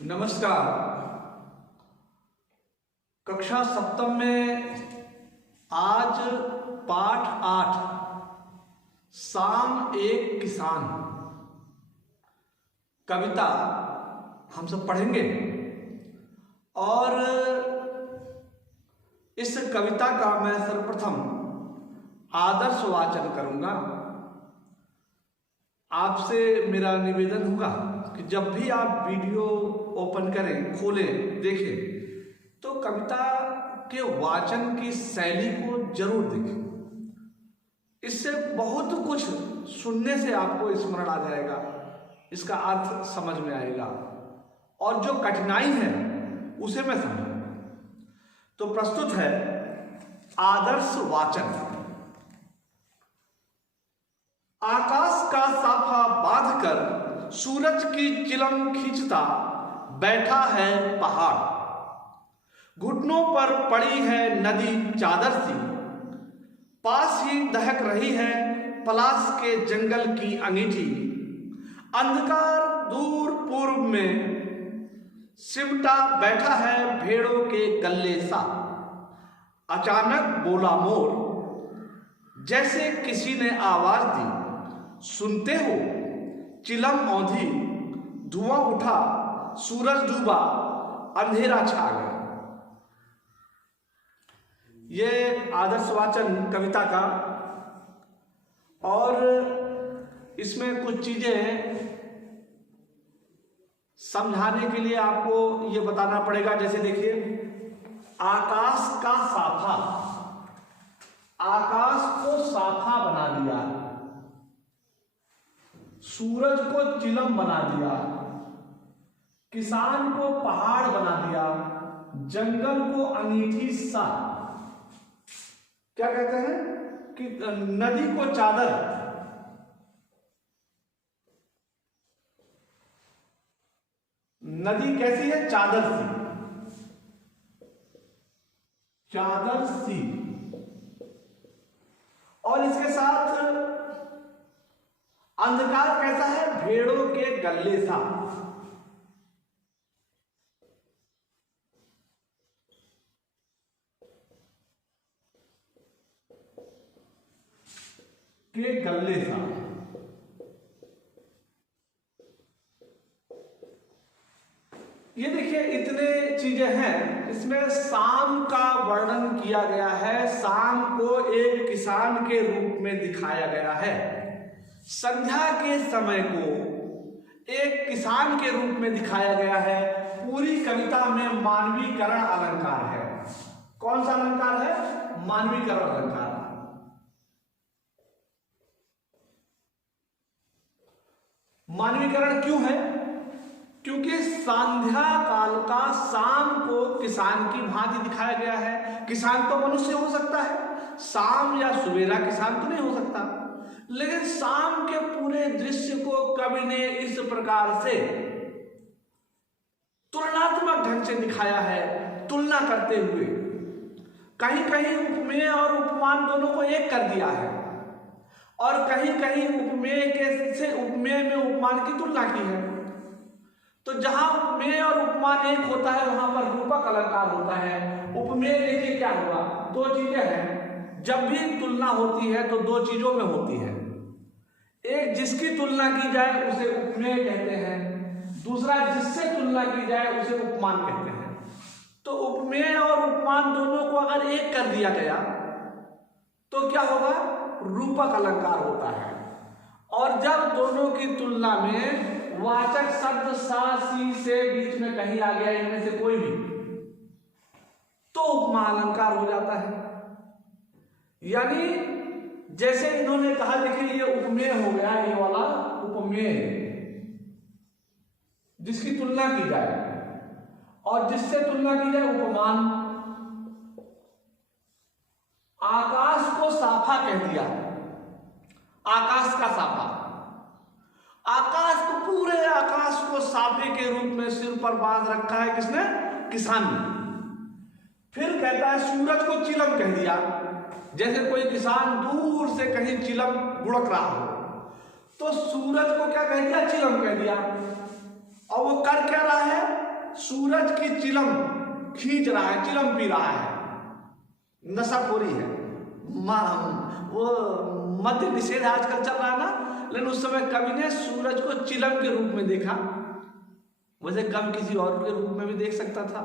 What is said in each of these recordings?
नमस्कार। कक्षा सप्तम में आज पाठ 8 शाम एक किसान कविता हम सब पढ़ेंगे और इस कविता का मैं सर्वप्रथम आदर्श वाचन करूंगा। आपसे मेरा निवेदन होगा कि जब भी आप वीडियो ओपन करें, खोलें, देखें तो कविता के वाचन की शैली को जरूर देखें। इससे बहुत कुछ सुनने से आपको स्मरण आ जाएगा, इसका अर्थ समझ में आएगा और जो कठिनाई है उसे मैं समझूंगा। तो प्रस्तुत है आदर्श वाचन। आकाश का साफा बांधकर सूरज की चिलम खींचता बैठा है पहाड़। घुटनों पर पड़ी है नदी चादर सी, पास ही दहक रही है पलाश के जंगल की अंगीठी। अंधकार दूर पूर्व में सिमटा बैठा है भेड़ों के गल्ले सा। अचानक बोला मोर, जैसे किसी ने आवाज दी, सुनते हो? चिलम औंधी, धुआं उठा, सूरज डूबा, अंधेरा छा गया। ये आदर्श वाचन कविता का, और इसमें कुछ चीजें समझाने के लिए आपको ये बताना पड़ेगा। जैसे देखिए, आकाश का साफा, आकाश को साफा बना दिया, सूरज को चिलम बना दिया, किसान को पहाड़ बना दिया, जंगल को अंगीठी सा, क्या कहते हैं कि नदी को चादर, नदी कैसी है? चादर सी, चादर सी। और इसके साथ अंधकार कैसा है? भेड़ों के गल्ले सा। के गल्ले सा। ये देखिए, इतने चीजें हैं। इसमें शाम का वर्णन किया गया है, शाम को एक किसान के रूप में दिखाया गया है। संध्या के समय को एक किसान के रूप में दिखाया गया है। पूरी कविता में मानवीकरण अलंकार है। कौन सा अलंकार है? मानवीकरण अलंकार। मानवीकरण क्यों है? क्योंकि संध्या काल का शाम को किसान की भांति दिखाया गया है। किसान तो मनुष्य हो सकता है, शाम या सवेरा किसान तो नहीं हो सकता, लेकिन शाम के पूरे दृश्य को कवि ने इस प्रकार से तुलनात्मक ढंग से दिखाया है, तुलना करते हुए। कहीं कहीं उपमेय और उपमान दोनों को एक कर दिया है, और कहीं कहीं उपमेय से उपमेय में उपमान की तुलना की है। तो जहां उपमेय और उपमान एक होता है वहां पर रूपक अलंकार होता है। उपमेय देखिए क्या हुआ, दो चीजें हैं। जब भी तुलना होती है तो दो चीजों में होती है। एक जिसकी तुलना की जाए उसे उपमेय कहते हैं, दूसरा जिससे तुलना की जाए उसे उपमान कहते हैं। तो उपमेय और उपमान दोनों को अगर एक कर दिया गया तो क्या होगा? रूपक अलंकार होता है। और जब दोनों की तुलना में वाचक शब्द सा सी से बीच में कहीं आ गया, इनमें से कोई भी, तो उपमा अलंकार हो जाता है। यानी जैसे इन्होंने कहा, देखिए ये उपमेय हो गया, ये वाला उपमेय, जिसकी तुलना की जाए, और जिससे तुलना की जाए उपमान। आकाश को साफा कह दिया, आकाश का साफा। आकाश को, पूरे आकाश को साफे के रूप में सिर पर बांध रखा है किसने? किसान ने। फिर कहता है सूरज को चिलम कह दिया, जैसे कोई किसान दूर से कहीं चिलम गुड़क रहा हो तो सूरज को क्या कह दिया? चिलम कह दिया। और वो कर क्या रहा है? सूरज की चिलम खींच रहा है, चिलम पी रहा है, नशाखोरी है। वो मद्य निषेध आजकल चल रहा है ना, लेकिन उस समय कवि ने सूरज को चिलम के रूप में देखा। वैसे कवि किसी और के रूप में भी देख सकता था,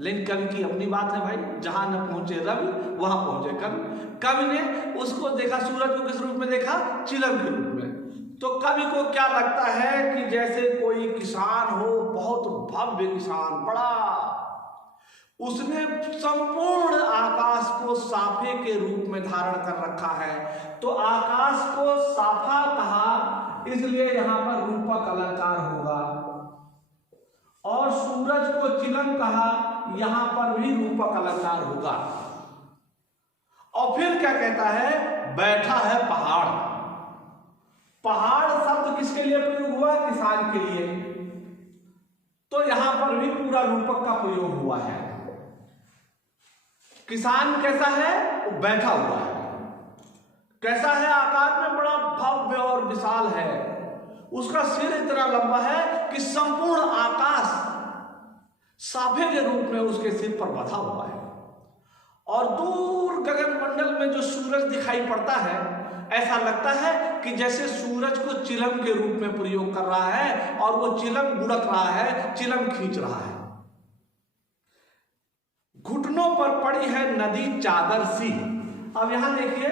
लेकिन कवि की अपनी बात है भाई, जहां न पहुंचे रवि वहां पहुंचे कवि। कवि ने उसको देखा, सूरज को किस रूप में देखा? चिलम के रूप में। तो कवि को क्या लगता है कि जैसे कोई किसान हो, बहुत भव्य किसान, बड़ा, उसने संपूर्ण आकाश को साफे के रूप में धारण कर रखा है। तो आकाश को साफा कहा, इसलिए यहां पर रूपक अलंकार होगा, और सूरज को चिलम कहा, यहां पर भी रूपक अलंकार होगा। और फिर क्या कहता है? बैठा है पहाड़। पहाड़ शब्द किसके लिए प्रयोग हुआ? किसान के लिए। तो यहां पर भी पूरा रूपक का प्रयोग हुआ है। किसान कैसा है? वो बैठा हुआ है। कैसा है? आकार में बड़ा भव्य और विशाल है। उसका सिर इतना लंबा है कि संपूर्ण आकाश साफे के रूप में उसके सिर पर बंधा हुआ है। और दूर गगन मंडल में जो सूरज दिखाई पड़ता है, ऐसा लगता है कि जैसे सूरज को चिलम के रूप में प्रयोग कर रहा है, और वो चिलम गुड़क रहा है, चिलम खींच रहा है। घुटनों पर पड़ी है नदी चादर सी। अब यहां देखिए,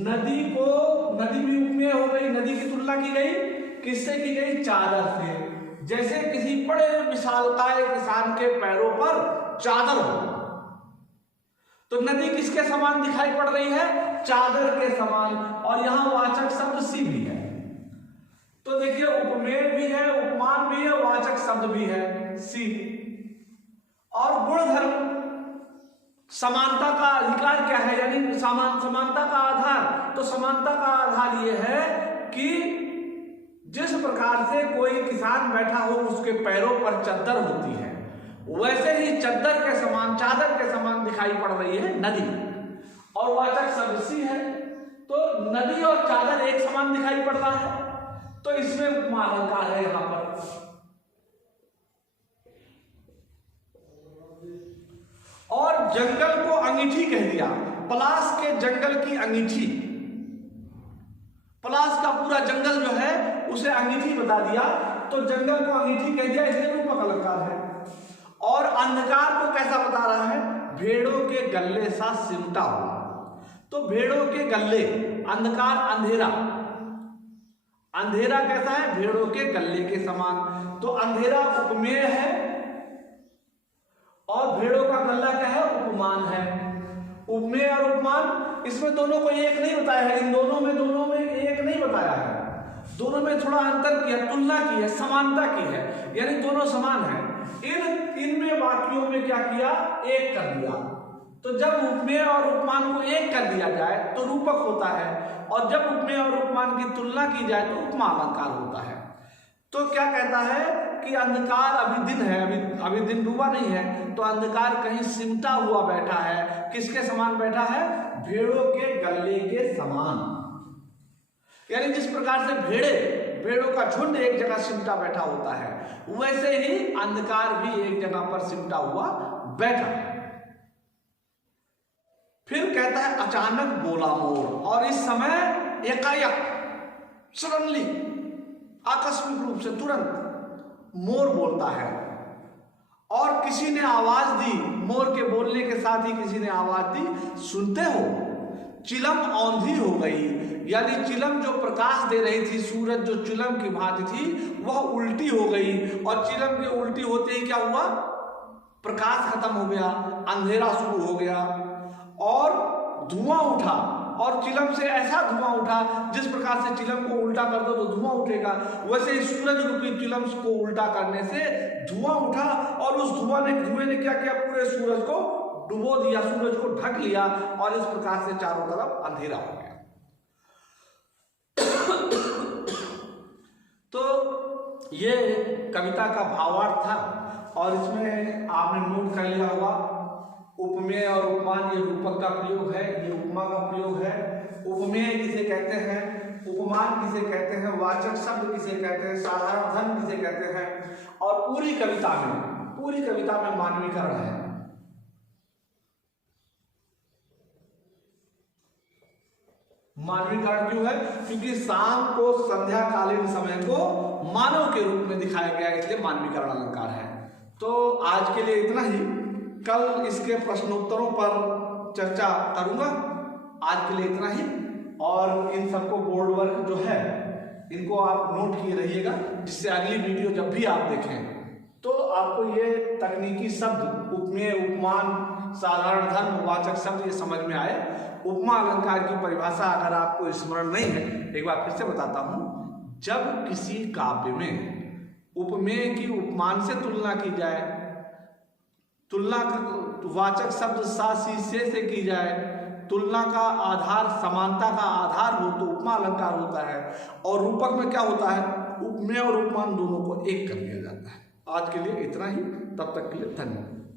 नदी को, नदी भी उपमेय हो गई, नदी की तुलना की गई किससे की गई? चादर से। जैसे किसी बड़े विशालकाय किसान के पैरों पर चादर हो, तो नदी किसके समान दिखाई पड़ रही है? चादर के समान। और यहां वाचक शब्द सी भी है। तो देखिए, उपमेय भी है, उपमान भी है, वाचक शब्द भी है, सी। और गुणधर्म, समानता का अधिकार क्या है? यानी समानता का आधार। तो समानता का आधार यह है कि जिस प्रकार से कोई किसान बैठा हो, उसके पैरों पर चद्दर होती है, वैसे ही चद्दर के समान, चादर के समान दिखाई पड़ रही है नदी। और वाचक शब्द सी है। तो नदी और चादर एक समान दिखाई पड़ रहा है, तो इसमें उपमा अलंकार है यहां पर। और जंगल को अंगीठी कह दिया, पलाश के जंगल की अंगीठी। पलाश का पूरा जंगल जो है उसे अंगीठी बता दिया, तो जंगल को अंगीठी कह दिया, इसलिए रूपक अलंकार है। और अंधकार को कैसा बता रहा है? भेड़ों के गल्ले सा सिमटा हुआ। तो भेड़ों के गल्ले, अंधकार, अंधेरा। अंधेरा कैसा है? भेड़ों के गल्ले के समान। तो अंधेरा उपमेय है, और भेड़ों का गल्ला क्या है? उपमान है। उपमेय और उपमान, इसमें दोनों को एक नहीं बताया है, इन दोनों में एक नहीं बताया है, दोनों में थोड़ा अंतर किया, तुलना की है, समानता की है, यानी दोनों समान है। इनमें वाक्यों में क्या किया? एक कर दिया। तो जब उपमेय और उपमान को एक कर दिया जाए तो रूपक होता है, और जब उपमेय और उपमान की तुलना की जाए तो उपमा अलंकार होता है। तो क्या कहता है कि अंधकार, अभी दिन है, अभी दिन डूबा नहीं है, तो अंधकार कहीं सिमटा हुआ बैठा है। किसके समान बैठा है? भेड़ों के गल्ले के समान। यानी जिस प्रकार से भेड़ों का झुंड एक जगह सिमटा बैठा होता है, वैसे ही अंधकार भी एक जगह पर सिमटा हुआ बैठा है। फिर कहता है अचानक बोला मोर, और इस समय एकाएक, सडनली, आकस्मिक रूप से, तुरंत मोर बोलता है। और किसी ने आवाज दी, मोर के बोलने के साथ ही किसी ने आवाज दी, सुनते हो? चिलम औंधी हो गई, यानी चिलम जो प्रकाश दे रही थी, सूरज जो चिलम की भांति थी, वह उल्टी हो गई। और चिलम के उल्टी होते ही क्या हुआ? प्रकाश खत्म हो गया, अंधेरा शुरू हो गया, और धुआं उठा। और चिलम से ऐसा धुआं उठा, जिस प्रकार से चिलम को उल्टा कर दो तो धुआं उठेगा, वैसे ही सूरज रूपी चिलम को उल्टा करने से धुआं उठा। और उस धुएं ने क्या किया? पूरे सूरज को डुबो दिया, सूरज को ढक लिया, और इस प्रकार से चारों तरफ अंधेरा हो गया। तो ये कविता का भावार्थ था, और इसमें आपने नोट कर लिया होगा, उपमेय और उपमान ये रूपक का प्रयोग है, ये उपमा का प्रयोग है। उपमेय किसे कहते हैं? उपमान किसे कहते हैं, वाचक शब्द किसे कहते हैं, साधारण धर्म किसे कहते हैं, और पूरी कविता में मानवीकरण है। मानवीकरण क्यों है? क्योंकि शाम को संध्याकालीन समय को मानव के रूप में दिखाया गया है, इसलिए मानवीकरण अलंकार है। तो आज के लिए इतना ही, कल इसके प्रश्नोत्तरों पर चर्चा करूंगा। आज के लिए इतना ही, और इन सबको बोर्ड वर्क जो है इनको आप नोट किए रहिएगा, जिससे अगली वीडियो जब भी आप देखें तो आपको ये तकनीकी शब्द उपमेय, उपमान, साधारण धर्म, वाचक शब्द ये समझ में आए। उपमा अलंकार की परिभाषा अगर आपको स्मरण नहीं है, एक बार फिर से बताता हूं। जब किसी काव्य में उपमेय की उपमान से तुलना की जाए, तुलना वाचक शब्द सा सी से की जाए, तुलना का आधार समानता का आधार हो तो उपमा अलंकार होता है, और रूपक में क्या होता है, उपमेय और उपमान दोनों को एक कर दिया जाता है। आज के लिए इतना ही, तब तक के लिए धन्यवाद।